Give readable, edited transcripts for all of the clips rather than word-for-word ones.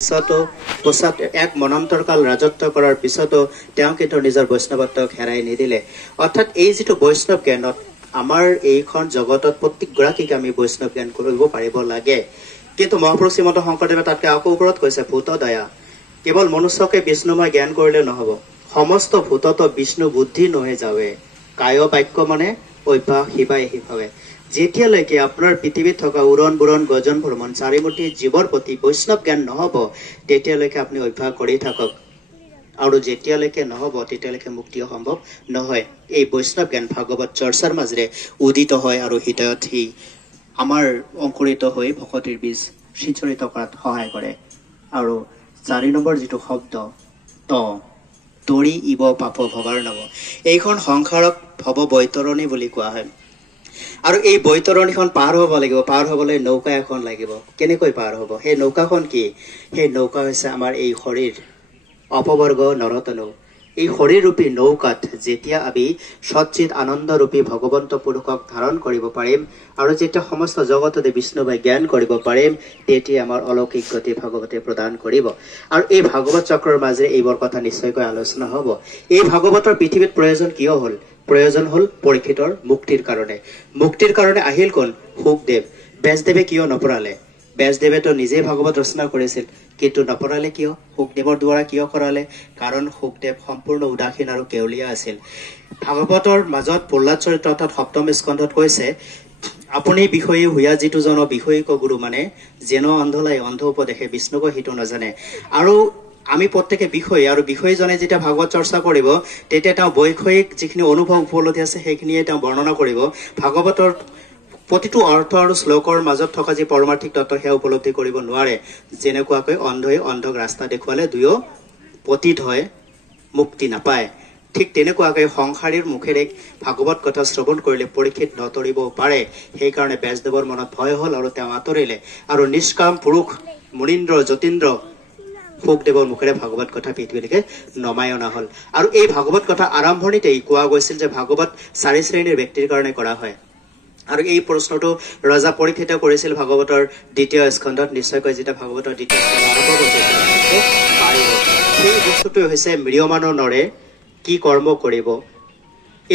পিছতো পোছাত এক মনন্তৰকাল ৰাজত্ব কৰাৰ পিছতো তেওঁ কিন্তু নিজৰ বৈষ্ণৱত্বক হেৰাই নিদিলে। অৰ্থাৎ এই যিটো বৈষ্ণৱ জ্ঞানত আমাৰ এইখন জগতত প্ৰত্যেকগৰাকীক আমি বৈষ্ণৱ জ্ঞান কৰিব পাৰিব লাগে। কিন্তু মহাপুৰুষ শ্ৰীমন্ত শংকৰদেৱে তাতকে আকৌ ওপৰত কৈছে ভূত দয়া। কেৱল মনুষ্যকে বিষ্ণুময় জ্ঞান কৰিলে নহব, সমস্ত ভূতত বিষ্ণু বুদ্ধি নহে যাৱে। কায় বাক্য মানে অভ্যাস শিৱাই শিভাৱে। যেতিয়ালৈকে আপোনাৰ পৃথিৱীত থকা উৰণ বুৰণ গজন ভ্ৰমণ চাৰিমুঠি জীৱৰ প্ৰতি বৈষ্ণৱ জ্ঞান নহব, তেতিয়ালৈকে আপুনি অভ্যাস কৰি থাকক। আৰু যেতিয়ালৈকে নহব তেতিয়ালৈকে মুক্তি সম্ভৱ নহয়। এই বৈষ্ণৱ জ্ঞান ভাগৱত চৰ্চাৰ মাজেৰে উদিত হয় আৰু হৃদয়ত সি আমাৰ অংকুৰিত হৈ ভকতিৰ বীজ সিঁচৰিত কৰাত সহায় কৰে। আৰু 4 নম্বৰ যিটো শব্দ তৰি ইব পাপ ভবাৰ নব, এইখন সংসাৰক ভৱ বৈতৰণী বুলি কোৱা হয়। আৰু এই বৈতৰণীখন পাৰ হ'ব লাগিব। পাৰ হ'বলৈ নৌকা এখন লাগিব। কেনেকৈ পাৰ হ'ব? সেই নৌকাখন কি? সেই নৌকা হৈছে আমাৰ এই শৰীৰ, অপবৰ্গ নৰতনু। এই শৰীৰৰূপী নৌকাত যেতিয়া আমি সচ্চিত আনন্দৰূপী ভগৱন্ত পুৰুষক ধাৰণ কৰিব পাৰিম আৰু যেতিয়া সমস্ত জগততে বিষ্ণুময় জ্ঞান কৰিব পাৰিম, তেতিয়া আমাৰ অলৌকিক গতি ভাগৱতে প্ৰদান কৰিব। আৰু এই ভাগৱত চক্ৰৰ মাজেৰে এইবোৰ কথা নিশ্চয়কৈ আলোচনা হ'ব। এই ভাগৱতৰ পৃথিৱীত প্ৰয়োজন কিয় হ'ল? প্ৰয়োজন হ'ল পৰীক্ষিতৰ মুক্তিৰ কাৰণে। মুক্তিৰ কাৰণে আহিল কোন? শুকদেৱ। ব্যাসদেৱে কিয় নপঢ়ালে? ব্যাসদেৱেতো নিজেই ভাগৱত ৰচনা কৰিছিল, কিন্তু নপঢ়ালে কিয়? শুকদেৱৰ দ্বাৰা কিয় কৰালে? কাৰণ শুকদেৱ সম্পূৰ্ণ উদাসীন আৰু কেৱলীয়া আছিল। ভাগৱতৰ মাজত প্ৰহ্লাদ চৰিত্ৰ অৰ্থাৎ 7ম স্কন্ধত কৈছে, আপুনি বিষয়ী হুয়া যিটো জন বিষয়িক গুৰু মানে যেন অন্ধলাই অন্ধ উপদেশে বিষ্ণুক সিটো নাজানে। আৰু আমি প্ৰত্যেকে বিষয়, আৰু বিষয়ীজনে যেতিয়া ভাগৱত চৰ্চা কৰিব তেতিয়া তেওঁ বৈষয়িক যিখিনি অনুভৱ উপলব্ধি আছে সেইখিনিয়ে তেওঁ বৰ্ণনা কৰিব। ভাগৱতৰ প্ৰতিটো অৰ্থ আৰু শ্লোকৰ মাজত থকা যি পৰমাৰ্থিক তত্ত্ব সেয়া উপলব্ধি কৰিব নোৱাৰে। যেনেকুৱাকৈ অন্ধই অন্ধক ৰাস্তা দেখুৱালে দুয়ো পতিত হয়, মুক্তি নাপায়। ঠিক তেনেকুৱাকৈ সংসাৰীৰ মুখেৰে ভাগৱত কথা শ্ৰৱণ কৰিলে পৰীক্ষিত নতৰিব পাৰে। সেইকাৰণে ব্যাসদেৱৰ মনত ভয় হ'ল আৰু তেওঁ আঁতৰিলে। আৰু নিষ্কাম পুৰুষ মুনীন্দ্ৰ যতীন্দ্ৰ শুকদেৱৰ মুখেৰে ভাগৱত কথা পৃথিৱীলৈকে নমাই অনা হ'ল। আৰু এই ভাগৱত কথা আৰম্ভণিতেই কোৱা গৈছিল যে ভাগৱত 4 শ্ৰেণীৰ ব্যক্তিৰ কাৰণে কৰা হয়। আৰু এই প্ৰশ্নটো ৰজা পৰীক্ষিতে কৰিছিল ভাগৱতৰ 2য় স্কন্ধত। নিশ্চয়কৈ যেতিয়া ভাগৱতৰ 2য় স্কন্ধ আৰম্ভ কৰিছিল সেই বস্তুটোৱে হৈছে ম্ৰিয়মাণৰ নৰে কি কৰ্ম কৰিব।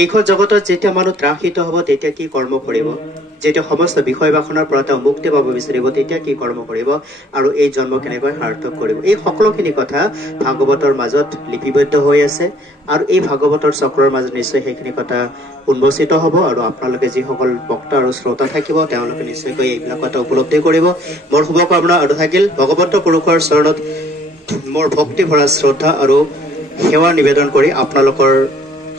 এইখন জগতত যেতিয়া মানুহ ত্ৰাসিত হ'ব তেতিয়া কি কৰ্ম কৰিব? যেতিয়া সমস্ত বিষয় বাসনাৰ পৰা তেওঁ মুক্তি পাব বিচাৰিব তেতিয়া কি কৰ্ম কৰিব? আৰু এই জন্ম কেনেকৈ সাৰ্থক কৰিব? এই সকলোখিনি কথা ভাগৱতৰ মাজত লিপিবদ্ধ হৈ আছে। আৰু এই ভাগৱতৰ চক্ৰৰ মাজত নিশ্চয় সেইখিনি কথা উন্মোচিত হ'ব। আৰু আপোনালোকে যিসকল বক্তা আৰু শ্ৰোতা থাকিব তেওঁলোকে নিশ্চয়কৈ এইবিলাক কথা উপলব্ধি কৰিব। মোৰ শুভকামনা আৰু থাকিল ভগৱন্ত পুৰুষৰ চৰণত মোৰ ভক্তি ভৰা শ্ৰদ্ধা আৰু সেৱা নিবেদন কৰি আপোনালোকৰ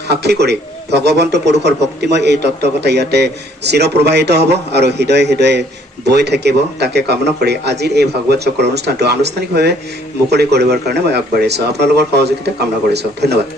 সাক্ষী কৰি ভগৱন্ত পুৰুষৰ ভক্তিময় এই তত্ত্ব কথা ইয়াতে চিৰপ্ৰবাহিত হ'ব আৰু হৃদয়ে হৃদয়ে বৈ থাকিব। তাকে কামনা কৰি আজিৰ এই ভাগৱত চক্ৰৰ অনুষ্ঠানটো আনুষ্ঠানিকভাৱে মুকলি কৰিবৰ কাৰণে মই আগবাঢ়িছোঁ। আপোনালোকৰ সহযোগিতা কামনা কৰিছোঁ। ধন্যবাদ।